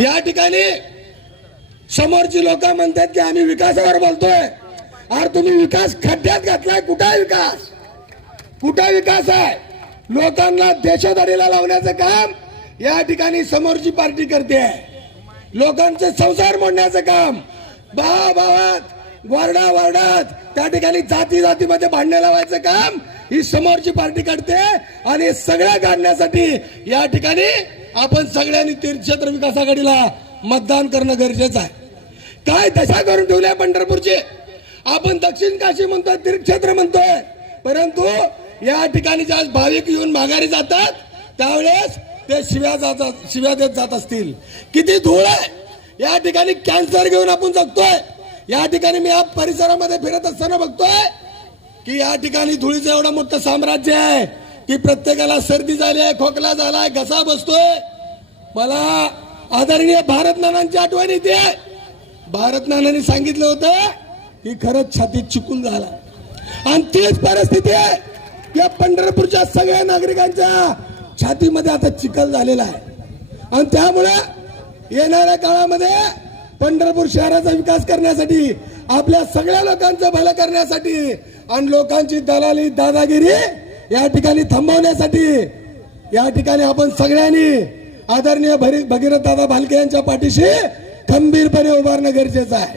या ठिकाणी समोरची लोक म्हणतात की आम्ही विकासावर बोलतोय। अरे तुम्ही विकास खड्ड्यात घातलाय। कुठे विकास? कुठे विकास आहे? लोकांना देशोधडीला लावण्याचं काम या ठिकाणी समोरची पार्टी करते। लोकांचे संसार मोडण्याचं काम, भावाभावात वार्डा वार्डात त्या ठिकाणी जाती जातीमध्ये भांडण लावायचं काम ही समोरची पार्टी करते। आणि सगळ्या काढण्यासाठी या ठिकाणी आपण सगळ्यांनी तीर्थक्षेत्र विकास आघाडीला मतदान करणं गरजेचं आहे। काय दशा करून ठेवल्या पंढरपूरची। आपण दक्षिण काशी म्हणतोय, तीर्थक्षेत्र म्हणतोय, परंतु या ठिकाणी ज्या भाविक येऊन माघारी जातात त्यावेळेस ते शिव्या देत जात असतील। किती धूळ आहे या ठिकाणी। कॅन्सर घेऊन आपण जगतोय। या ठिकाणी मी या परिसरामध्ये फिरत असताना बघतोय की या ठिकाणी धुळीचं एवढं मोठं साम्राज्य आहे की प्रत्येकाला सर्दी झाली आहे, खोकला झालाय, घसा बसतोय। मला आदरणीय भारत नानांची आठवण येते। भारत नानांनी सांगितलं होतं की खरंच छातीत चिकून झाला आणि तीच परिस्थिती आहे या पंढरपूरच्या सगळ्या नागरिकांच्या छातीमध्ये आता चिखल झालेला आहे। आणि त्यामुळे येणाऱ्या काळामध्ये पंढरपूर शहराचा विकास करण्यासाठी, आपल्या सगळ्या लोकांचं भलं करण्यासाठी आणि लोकांची दलाली दादागिरी या ठिकाणी थांबवण्यासाठी या ठिकाणी आपण सगळ्यांनी आदरणीय भगीरथ दादा भालके यांच्या पाठीशी खंबीरपणे उभारणं गरजेचं आहे।